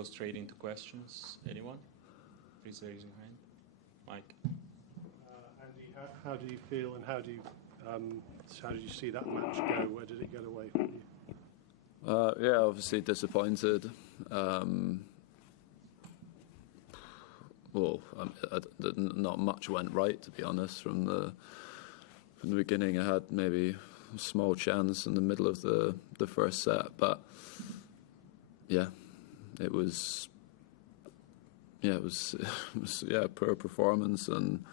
go straight into questions. Anyone? Please raise your hand. Mike. Andy, how do you feel, and how did you see that match go? Where did it get away from you? Yeah, obviously disappointed. Not much went right, to be honest. From the beginning, I had maybe a small chance in the middle of the first set, but yeah, it was poor performance, and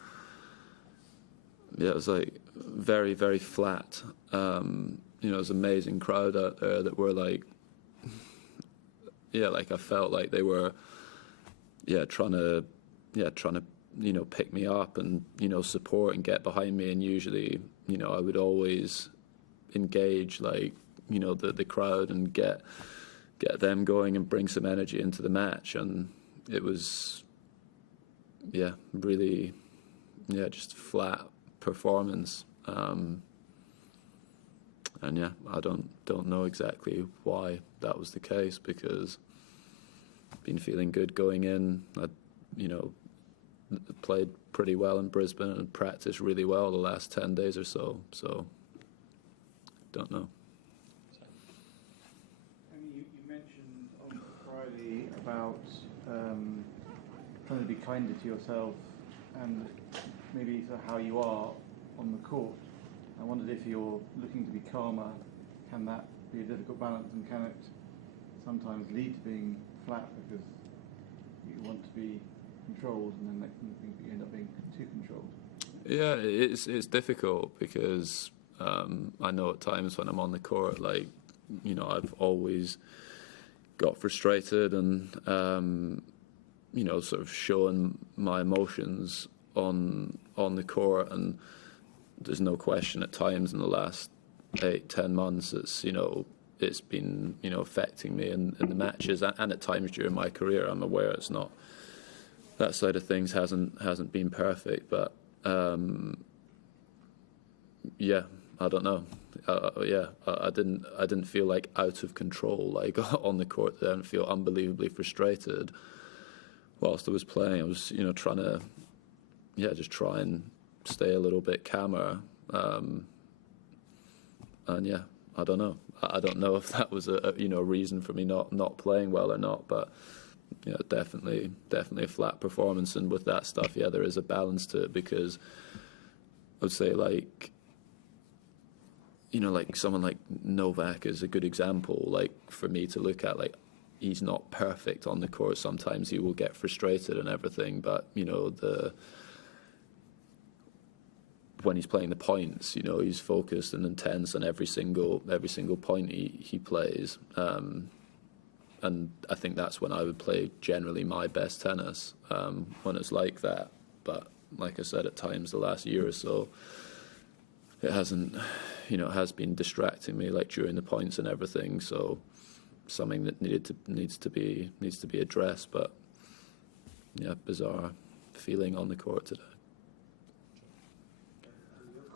yeah, it was like very, very flat. It was an amazing crowd out there that were like, like I felt like they were, trying to pick me up and support and get behind me. And usually, I would always engage the crowd and get them going and bring some energy into the match. And it was really just flat performance. And I don't know exactly why that was the case, because I've been feeling good going in. I played pretty well in Brisbane and practiced really well the last 10 days or so. So, don't know. You mentioned on Friday about trying to be kinder to yourself and maybe how you are on the court. I wondered if you're looking to be calmer, can that be a difficult balance, and can it sometimes lead to being flat because you want to be controlled and then you end up being too controlled? Yeah, it's difficult because I know at times when I'm on the court, I've always got frustrated and sort of showing my emotions on the court, and there's no question at times in the last 8-10 months it's been affecting me in the matches, and at times during my career. I'm aware it's not, that side of things hasn't been perfect, but I don't know. I didn't feel like out of control on the court. I didn't feel unbelievably frustrated whilst I was playing. I was trying to just try and stay a little bit calmer, and I don't know. I don't know if that was a reason for me not playing well or not, but definitely a flat performance. And with that stuff, there is a balance to it, because I would say someone like Novak is a good example. For me to look at, he's not perfect on the court. Sometimes he will get frustrated and everything, but when he's playing the points, he's focused and intense on every single point he plays. And I think that's when I would play generally my best tennis, when it's like that. But like I said, at times the last year or so, it hasn't, it has been distracting me, during the points and everything. So something that needs to be addressed. But bizarre feeling on the court today.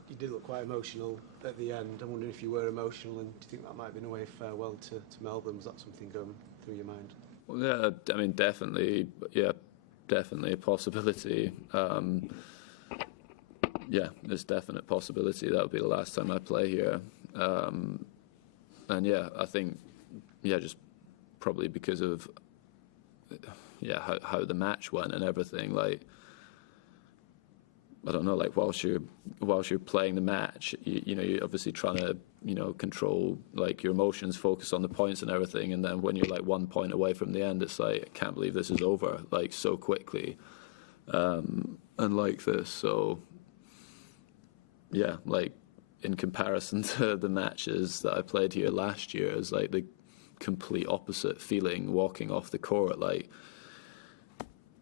You did look quite emotional at the end. I'm wondering if you were emotional, and do you think that might have been a way of farewell to Melbourne? Was that something going through your mind? Well, yeah, I mean, definitely a possibility. There's definite possibility that would be the last time I play here. And I think, just probably because of how the match went and everything. I don't know, whilst you're playing the match, you're obviously trying to control your emotions, focus on the points and everything, and then when you're 1 point away from the end, it's I can't believe this is over so quickly, and like this. So in comparison to the matches that I played here last year, it's the complete opposite feeling walking off the court.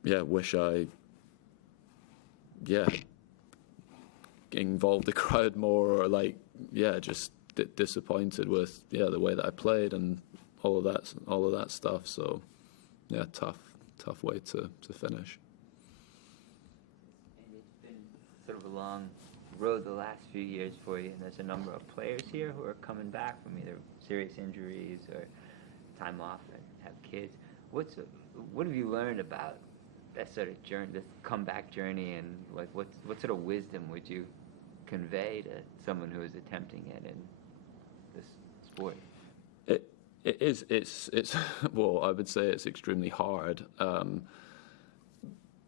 Wish I involved the crowd more, or just disappointed with the way that I played and all of that stuff. So tough way to finish. And it's been sort of a long road the last few years for you, and there's a number of players here who are coming back from either serious injuries or time off and have kids. what have you learned about that sort of journey, this comeback journey, and like what sort of wisdom would you convey to someone who is attempting it in this sport? It's well, I would say it's extremely hard,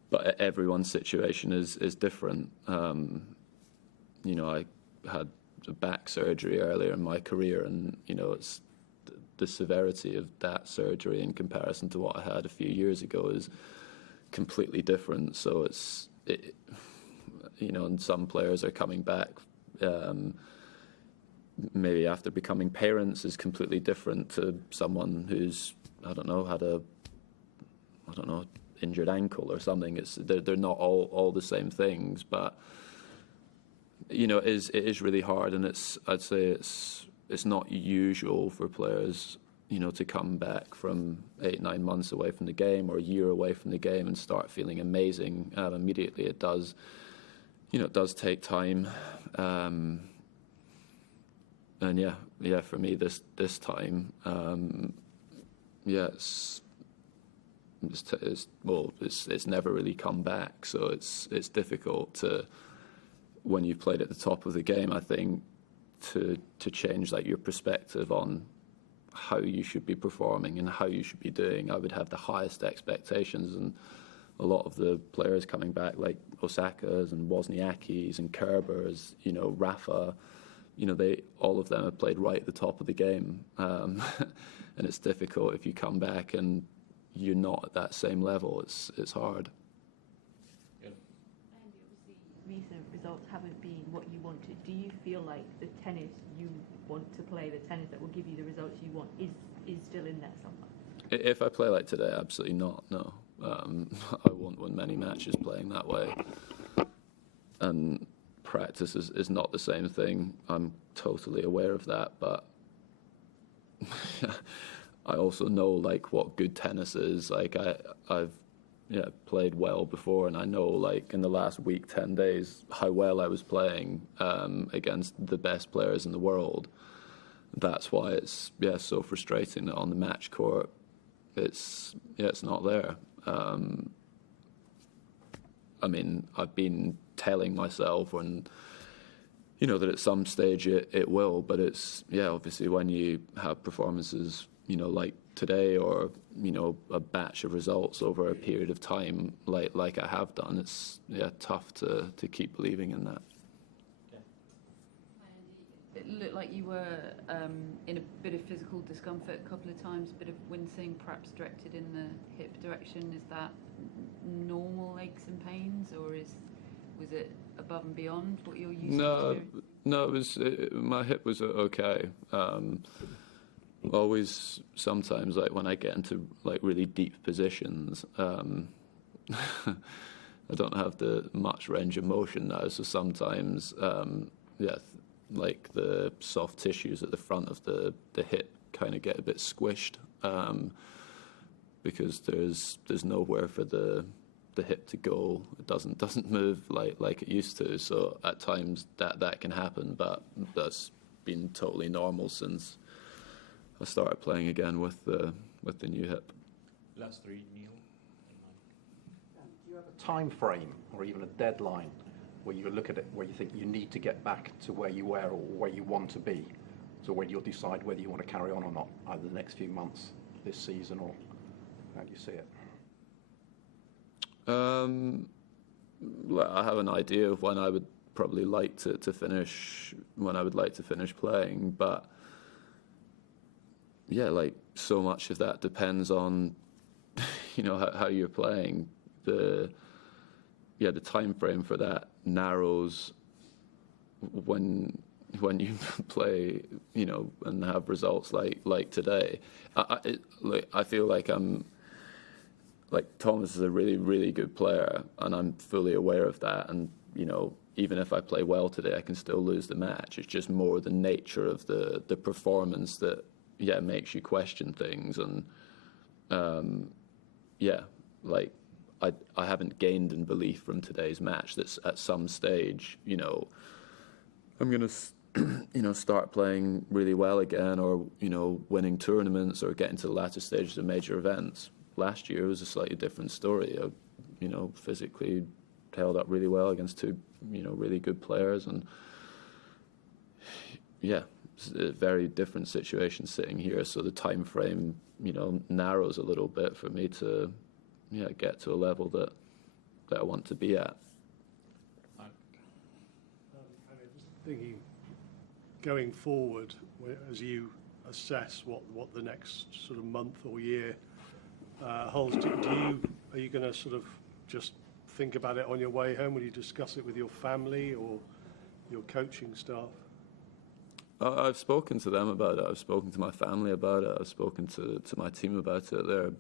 but everyone's situation is different. You know, I had a back surgery earlier in my career, and you know, it's the severity of that surgery in comparison to what I had a few years ago is completely different. So you know, and some players are coming back. Maybe after becoming parents is completely different to someone who's, I don't know, had injured ankle or something. They're not all the same things, but you know, it is really hard, and I'd say it's not usual for players, you know, to come back from 8-9 months away from the game or a year away from the game and start feeling amazing immediately. It does, you know, it does take time. And yeah, for me this time, it's never really come back. So it's difficult to, when you've played at the top of the game, I think, to change like your perspective on how you should be performing and how you should be doing. I would have the highest expectations, and a lot of the players coming back, like Osaka's and Wozniacki's and Kerber's, you know, Rafa, you know, all of them have played right at the top of the game, and it's difficult if you come back and you're not at that same level. It's hard. And obviously, recent results haven't been what you wanted. Do you feel like the tennis you want to play, the tennis that will give you the results you want, is still in there somewhere? If I play like today, absolutely not. No, I won't win many matches playing that way, and practice is not the same thing. I'm totally aware of that, but I also know like what good tennis is. Like I've played well before, and I know like in the last week, 10 days, how well I was playing against the best players in the world. That's why it's so frustrating that on the match court it's not there. I mean, I've been telling myself, and you know, that at some stage it will, but it's obviously when you have performances, you know, like today, or you know, a batch of results over a period of time like I have done, it's tough to keep believing in that. It looked like you were in a bit of physical discomfort a couple of times, a bit of wincing, perhaps directed in the hip direction. Is that normal aches and pains, or was it above and beyond what you're used to? No, it was my hip was okay. Always, sometimes, like when I get into like really deep positions, I don't have the much range of motion now. So sometimes, like the soft tissues at the front of the hip kind of get a bit squished, because there's nowhere for the hip to go. It doesn't move like it used to. So at times that can happen, but that's been totally normal since I started playing again with the new hip. Last three, Neil. Do you have a time frame or even a deadline where you look at it, where you think you need to get back to where you were or where you want to be? So when you'll decide whether you want to carry on or not, either the next few months, this season, or how do you see it? I have an idea of when I would probably like to finish, when I would like to finish playing, but like so much of that depends on, you know, how you're playing. The time frame for that narrows when you play, you know, and have results like today. I feel like Thomas is a really, really good player, and I'm fully aware of that. And you know, even if I play well today, I can still lose the match. It's just more the nature of the performance that makes you question things. And like I haven't gained in belief from today's match. That's at some stage, you know, I'm gonna start playing really well again, or you know, winning tournaments or getting to the latter stages of major events. last year was a slightly different story. I, physically held up really well against two, really good players, and yeah, it's a very different situation sitting here. So the time frame, narrows a little bit for me to, get to a level that I want to be at. Just thinking, going forward, as you assess what the next sort of month or year holds, are you going to sort of just think about it on your way home? Will you discuss it with your family or your coaching staff? I've spoken to them about it. I've spoken to my family about it. I've spoken to my team about it. They're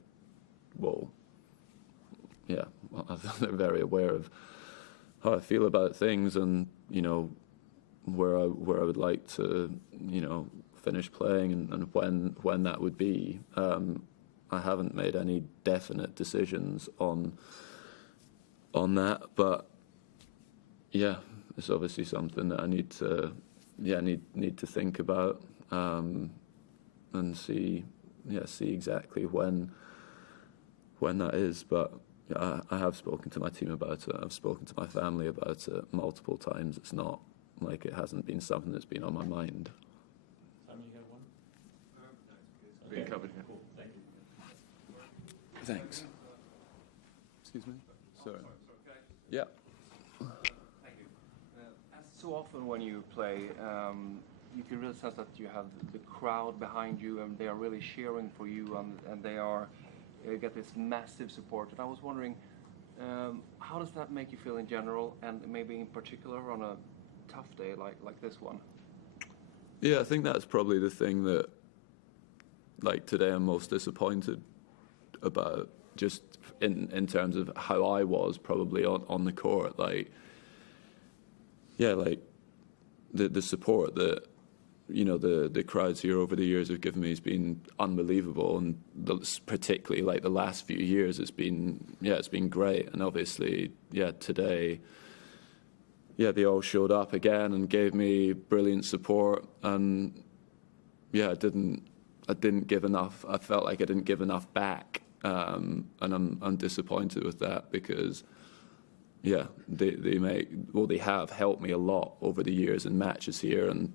very aware of how I feel about things, and where I would like to finish playing, and when that would be. I haven't made any definite decisions on that, but yeah, it's obviously something that I need to think about, and see exactly when that is. But I have spoken to my team about it. I've spoken to my family about it multiple times. It's not like it hasn't been something that's been on my mind. Simon, you got one? It's been covered. Cool. Thank you. Thanks. Excuse me? Sorry. Yeah. Thank you. As so often when you play, you can really sense that you have the crowd behind you, and they are really cheering for you, and they are get this massive support. And I was wondering, how does that make you feel in general, and maybe in particular on a tough day like this one? Yeah, I think that's probably the thing that, like, today I'm most disappointed about, just in terms of how I was probably on the court. Like, yeah, like the support that the crowds here over the years have given me has been unbelievable, and particularly like the last few years, it's been great. And obviously, today, they all showed up again and gave me brilliant support, and I didn't give enough. I felt like I didn't give enough back, and I'm disappointed with that, because they have helped me a lot over the years in matches here, and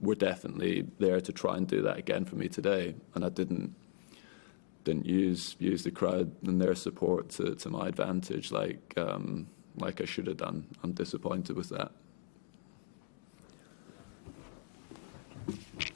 we're definitely there to try and do that again for me today. And I didn't use the crowd and their support to my advantage like I should have done. I'm disappointed with that.